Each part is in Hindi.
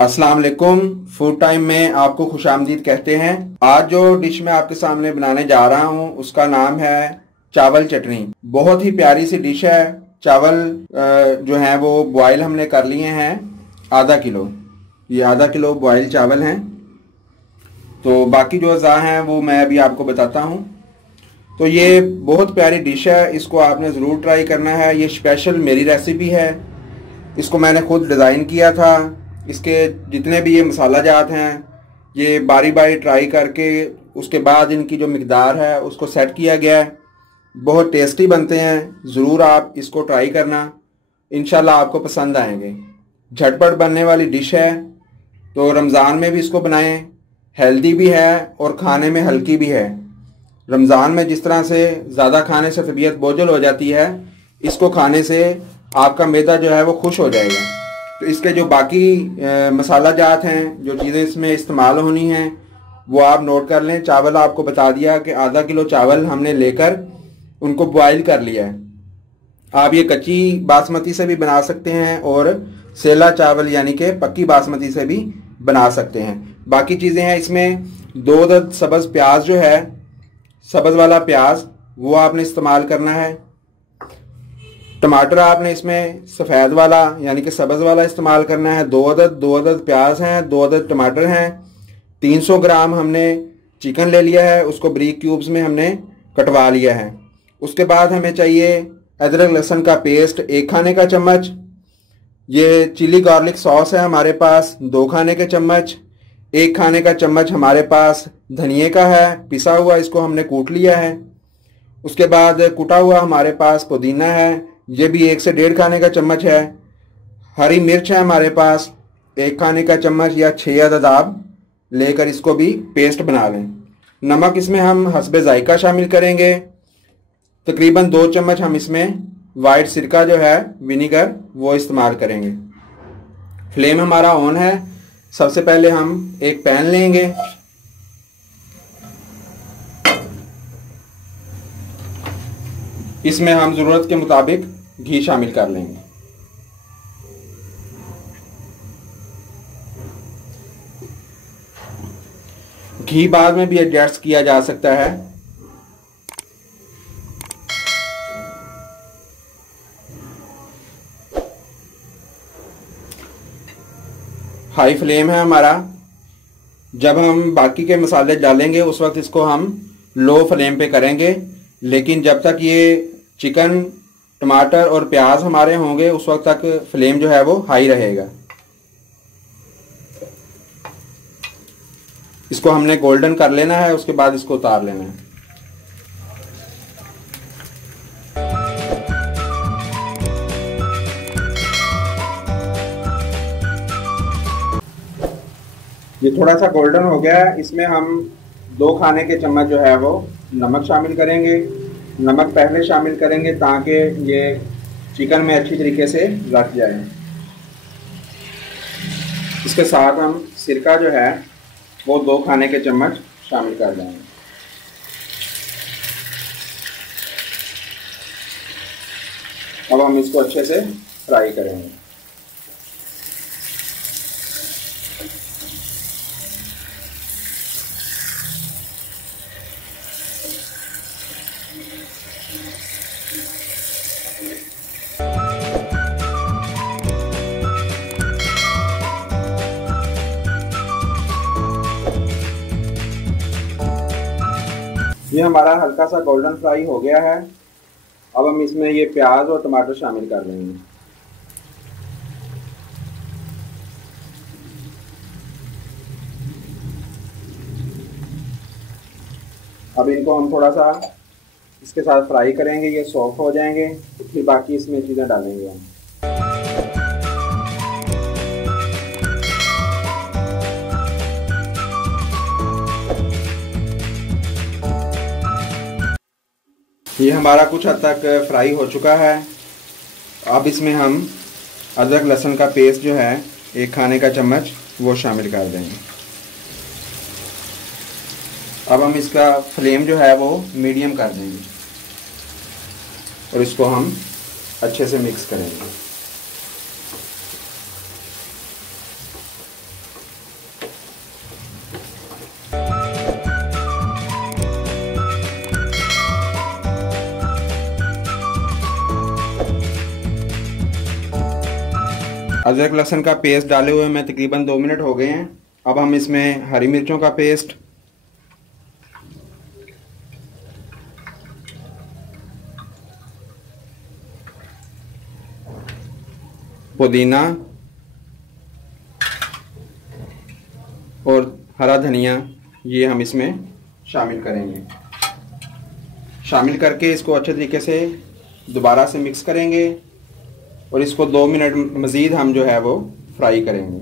अस्सलाम वालेकुम। फूड टाइम में आपको खुशामदीद कहते हैं। आज जो डिश मैं आपके सामने बनाने जा रहा हूं उसका नाम है चावल चटनी। बहुत ही प्यारी सी डिश है। चावल जो है वो बॉयल हमने कर लिए हैं आधा किलो। ये आधा किलो बॉयल चावल हैं। तो बाकी जो अज़ा हैं वो मैं अभी आपको बताता हूं। तो ये बहुत प्यारी डिश है, इसको आपने ज़रूर ट्राई करना है। ये स्पेशल मेरी रेसिपी है, इसको मैंने खुद डिज़ाइन किया था। इसके जितने भी ये मसाला जात हैं ये बारी बारी ट्राई करके उसके बाद इनकी जो मिकदार है उसको सेट किया गया है। बहुत टेस्टी बनते हैं, ज़रूर आप इसको ट्राई करना, इंशाल्लाह आपको पसंद आएंगे। झटपट बनने वाली डिश है, तो रमज़ान में भी इसको बनाएं। हेल्दी भी है और खाने में हल्की भी है। रमज़ान में जिस तरह से ज़्यादा खाने से तबीयत बोझल हो जाती है, इसको खाने से आपका मैदा जो है वो खुश हो जाएगा। तो इसके जो बाकी मसाला जात हैं, जो चीज़ें इसमें इस्तेमाल होनी हैं वो आप नोट कर लें। चावल आपको बता दिया कि आधा किलो चावल हमने लेकर उनको बॉयल कर लिया है। आप ये कच्ची बासमती से भी बना सकते हैं और सेला चावल यानी कि पक्की बासमती से भी बना सकते हैं। बाकी चीज़ें हैं इसमें 2 अदद सब्ज़ प्याज जो है, सब्ज़ वाला प्याज वो आपने इस्तेमाल करना है। टमाटर आपने इसमें सफ़ेद वाला यानी कि सब्ज़ वाला इस्तेमाल करना है। 2 अदद प्याज हैं, 2 अदद टमाटर हैं। 300 ग्राम हमने चिकन ले लिया है, उसको बारीक क्यूब्स में हमने कटवा लिया है। उसके बाद हमें चाहिए अदरक लहसुन का पेस्ट 1 खाने का चम्मच। ये चिली गार्लिक सॉस है हमारे पास 2 खाने के चम्मच। 1 खाने का चम्मच हमारे पास धनिए का है पिसा हुआ, इसको हमने कूट लिया है। उसके बाद कुटा हुआ हमारे पास पुदीना है, ये भी 1 से 1.5 खाने का चम्मच है। हरी मिर्च है हमारे पास 1 खाने का चम्मच या 6 अदद आप लेकर इसको भी पेस्ट बना लें। नमक इसमें हम हस्बे जायका शामिल करेंगे। तकरीबन 2 चम्मच हम इसमें वाइट सिरका जो है विनीगर वो इस्तेमाल करेंगे। फ्लेम हमारा ऑन है। सबसे पहले हम एक पैन लेंगे, इसमें हम ज़रूरत के मुताबिक घी शामिल कर लेंगे। घी बाद में भी एडजस्ट किया जा सकता है। हाई फ्लेम है हमारा। जब हम बाकी के मसाले डालेंगे उस वक्त इसको हम लो फ्लेम पे करेंगे, लेकिन जब तक ये चिकन टमाटर और प्याज हमारे होंगे उस वक्त तक फ्लेम जो है वो हाई रहेगा। इसको हमने गोल्डन कर लेना है, उसके बाद इसको उतार लेना है। ये थोड़ा सा गोल्डन हो गया है, इसमें हम 2 खाने के चम्मच जो है वो नमक शामिल करेंगे। नमक पहले शामिल करेंगे ताकि ये चिकन में अच्छी तरीके से लग जाए। इसके साथ हम सिरका जो है वो 2 खाने के चम्मच शामिल कर देंगे। अब हम इसको अच्छे से फ्राई करेंगे। ये हमारा हल्का सा गोल्डन फ्राई हो गया है। अब हम इसमें ये प्याज और टमाटर शामिल कर देंगे। अब इनको हम थोड़ा सा इसके साथ फ्राई करेंगे, ये सॉफ्ट हो जाएंगे तो फिर बाकी इसमें चीज़ें डालेंगे हम। ये हमारा कुछ हद तक फ्राई हो चुका है। अब इसमें हम अदरक लहसुन का पेस्ट जो है 1 खाने का चम्मच वो शामिल कर देंगे। अब हम इसका फ्लेम जो है वो मीडियम कर देंगे और इसको हम अच्छे से मिक्स करेंगे। अदरक लहसुन का पेस्ट डाले हुए मैं तकरीबन 2 मिनट हो गए हैं। अब हम इसमें हरी मिर्चों का पेस्ट, पुदीना और हरा धनिया ये हम इसमें शामिल करेंगे। शामिल करके इसको अच्छे तरीके से दोबारा से मिक्स करेंगे और इसको 2 मिनट मज़ीद हम जो है वो फ्राई करेंगे।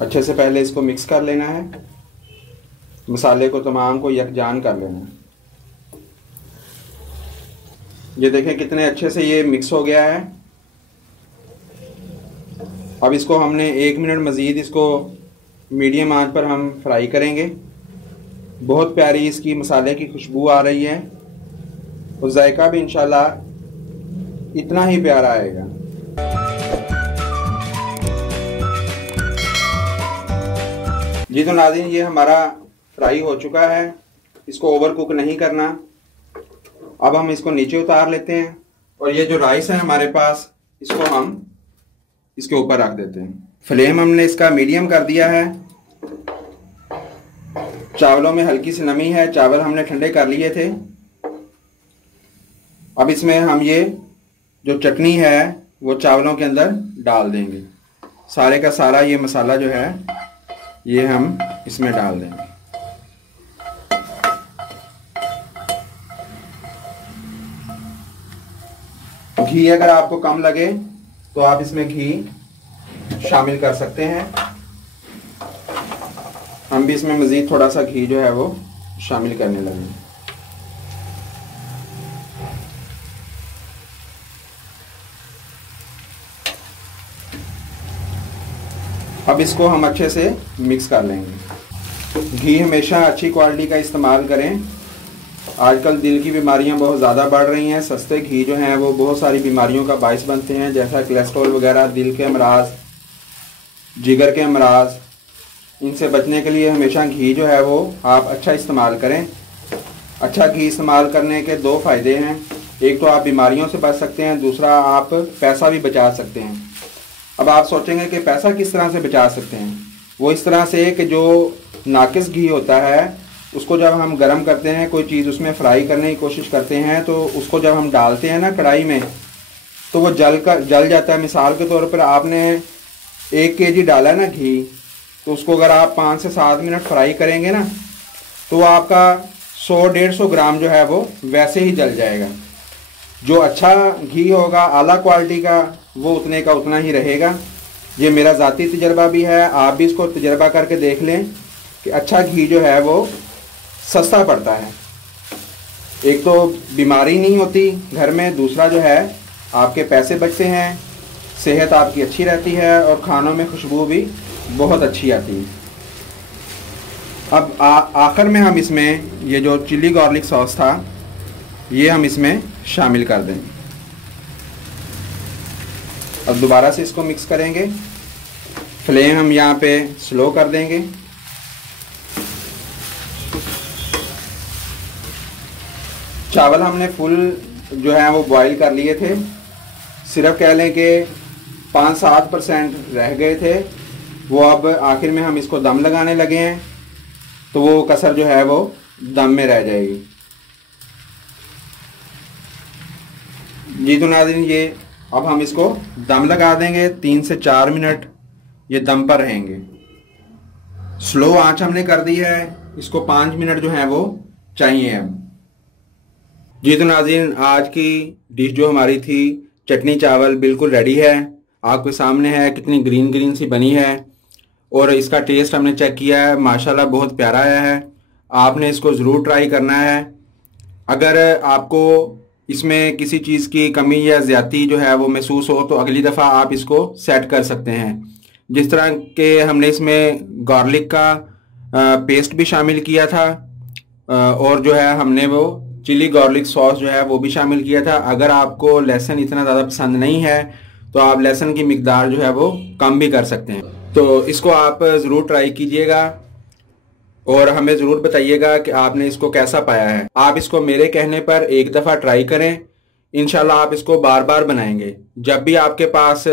अच्छे से पहले इसको मिक्स कर लेना है, मसाले को तमाम को यकजान कर लेना है। ये देखें कितने अच्छे से ये मिक्स हो गया है। अब इसको हमने 1 मिनट मज़ीद इसको मीडियम आंच पर हम फ्राई करेंगे। बहुत प्यारी इसकी मसाले की खुशबू आ रही है और जायका भी इंशाल्लाह इतना ही प्यारा आएगा। जी तो नाज़रीन, ये हमारा फ्राई हो चुका है, इसको ओवर कुक नहीं करना। अब हम इसको नीचे उतार लेते हैं और ये जो राइस है हमारे पास, इसको हम इसके ऊपर रख देते हैं। फ्लेम हमने इसका मीडियम कर दिया है। चावलों में हल्की सी नमी है, चावल हमने ठंडे कर लिए थे। अब इसमें हम ये जो चटनी है वो चावलों के अंदर डाल देंगे। सारे का सारा ये मसाला जो है ये हम इसमें डाल देंगे। घी अगर आपको कम लगे तो आप इसमें घी शामिल कर सकते हैं। हम भी इसमें मज़ीद थोड़ा सा घी जो है वो शामिल करने लगे। अब इसको हम अच्छे से मिक्स कर लेंगे। घी हमेशा अच्छी क्वालिटी का इस्तेमाल करें। आजकल दिल की बीमारियां बहुत ज़्यादा बढ़ रही हैं। सस्ते घी जो हैं वो बहुत सारी बीमारियों का बाइस बनते हैं, जैसा कोलेस्ट्रॉल वगैरह, दिल के अमराज, जिगर के अमराज। इनसे बचने के लिए हमेशा घी जो है वो आप अच्छा इस्तेमाल करें। अच्छा घी इस्तेमाल करने के 2 फ़ायदे हैं। एक तो आप बीमारियों से बच सकते हैं, दूसरा आप पैसा भी बचा सकते हैं। अब आप सोचेंगे कि पैसा किस तरह से बचा सकते हैं। वो इस तरह से कि जो नाकिस घी होता है उसको जब हम गर्म करते हैं, कोई चीज़ उसमें फ्राई करने की कोशिश करते हैं, तो उसको जब हम डालते हैं ना कढ़ाई में, तो वो जल जाता है। मिसाल के तौर पर आपने 1 kg डाला है ना घी, तो उसको अगर आप 5 से 7 मिनट फ्राई करेंगे ना, तो आपका 100-150 ग्राम जो है वो वैसे ही जल जाएगा। जो अच्छा घी होगा, आला क्वालिटी का, वो उतने का उतना ही रहेगा। ये मेरा ज़ाती तजर्बा भी है, आप भी इसको तजर्बा करके देख लें कि अच्छा घी जो है वो सस्ता पड़ता है। एक तो बीमारी नहीं होती घर में, दूसरा जो है आपके पैसे बचते हैं, सेहत आपकी अच्छी रहती है और खानों में खुशबू भी बहुत अच्छी आती है। अब आखिर में हम इसमें ये जो चिली गार्लिक सॉस था ये हम इसमें शामिल कर देंगे। अब दोबारा से इसको मिक्स करेंगे। फ्लेम हम यहाँ पे स्लो कर देंगे। चावल हमने फुल जो है वो बॉईल कर लिए थे। सिर्फ कह लें कि 5-7% रह गए थे। वो अब आखिर में हम इसको दम लगाने लगे हैं, तो वो कसर जो है वो दम में रह जाएगी। जी तो नाज़रीन, ये अब हम इसको दम लगा देंगे। 3 से 4 मिनट ये दम पर रहेंगे। स्लो आंच हमने कर दी है। इसको 5 मिनट जो है वो चाहिए अब। जी तो नाज़रीन, आज की डिश जो हमारी थी चटनी चावल बिल्कुल रेडी है। आपके सामने है, कितनी ग्रीन ग्रीन सी बनी है और इसका टेस्ट हमने चेक किया है, माशाल्लाह बहुत प्यारा आया है। आपने इसको ज़रूर ट्राई करना है। अगर आपको इसमें किसी चीज़ की कमी या ज़्यादती जो है वो महसूस हो, तो अगली दफ़ा आप इसको सेट कर सकते हैं। जिस तरह के हमने इसमें गार्लिक का पेस्ट भी शामिल किया था और जो है हमने वो चिली गार्लिक सॉस जो है वो भी शामिल किया था। अगर आपको लहसुन इतना ज़्यादा पसंद नहीं है तो आप लहसुन की मिकदार जो है वो कम भी कर सकते हैं। तो इसको आप ज़रूर ट्राई कीजिएगा और हमें ज़रूर बताइएगा कि आपने इसको कैसा पाया है। आप इसको मेरे कहने पर एक दफ़ा ट्राई करें, इंशाल्लाह आप इसको बार बार बनाएंगे। जब भी आपके पास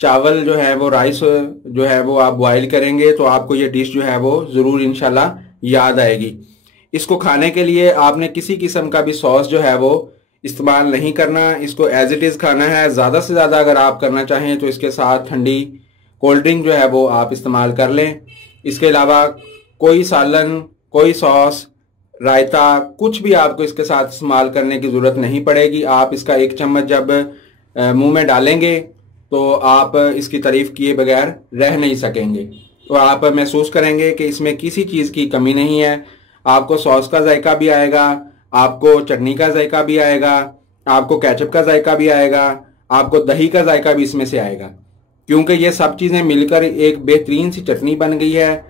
चावल जो है वो राइस जो है वो आप बॉयल करेंगे तो आपको ये डिश जो है वो ज़रूर इंशाल्लाह याद आएगी। इसको खाने के लिए आपने किसी किस्म का भी सॉस जो है वो इस्तेमाल नहीं करना, इसको एज इट इज़ खाना है। ज़्यादा से ज़्यादा अगर आप करना चाहें तो इसके साथ ठंडी कोल्ड ड्रिंक जो है वो आप इस्तेमाल कर लें। इसके अलावा कोई सालन, कोई सॉस, रायता, कुछ भी आपको इसके साथ इस्तेमाल करने की ज़रूरत नहीं पड़ेगी। आप इसका एक चम्मच जब मुंह में डालेंगे तो आप इसकी तारीफ किए बगैर रह नहीं सकेंगे। तो आप महसूस करेंगे कि इसमें किसी चीज़ की कमी नहीं है। आपको सॉस का जायका भी आएगा, आपको चटनी का जायका भी आएगा, आपको केचप का जायका भी आएगा, आपको दही का जायका भी इसमें से आएगा, क्योंकि ये सब चीज़ें मिलकर एक बेहतरीन सी चटनी बन गई है।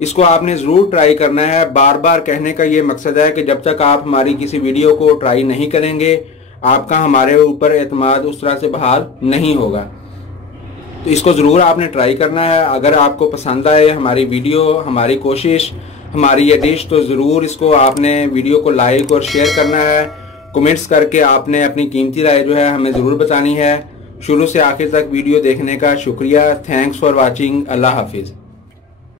इसको आपने ज़रूर ट्राई करना है। बार बार कहने का ये मकसद है कि जब तक आप हमारी किसी वीडियो को ट्राई नहीं करेंगे आपका हमारे ऊपर एतमाद उस तरह से बहाल नहीं होगा। तो इसको ज़रूर आपने ट्राई करना है। अगर आपको पसंद आए हमारी वीडियो, हमारी कोशिश, हमारी ये डिश, तो ज़रूर इसको आपने वीडियो को लाइक और शेयर करना है। कमेंट्स करके आपने अपनी कीमती राय जो है हमें ज़रूर बतानी है। शुरू से आखिर तक वीडियो देखने का शुक्रिया। Thanks for watching. अल्लाह हाफिज़।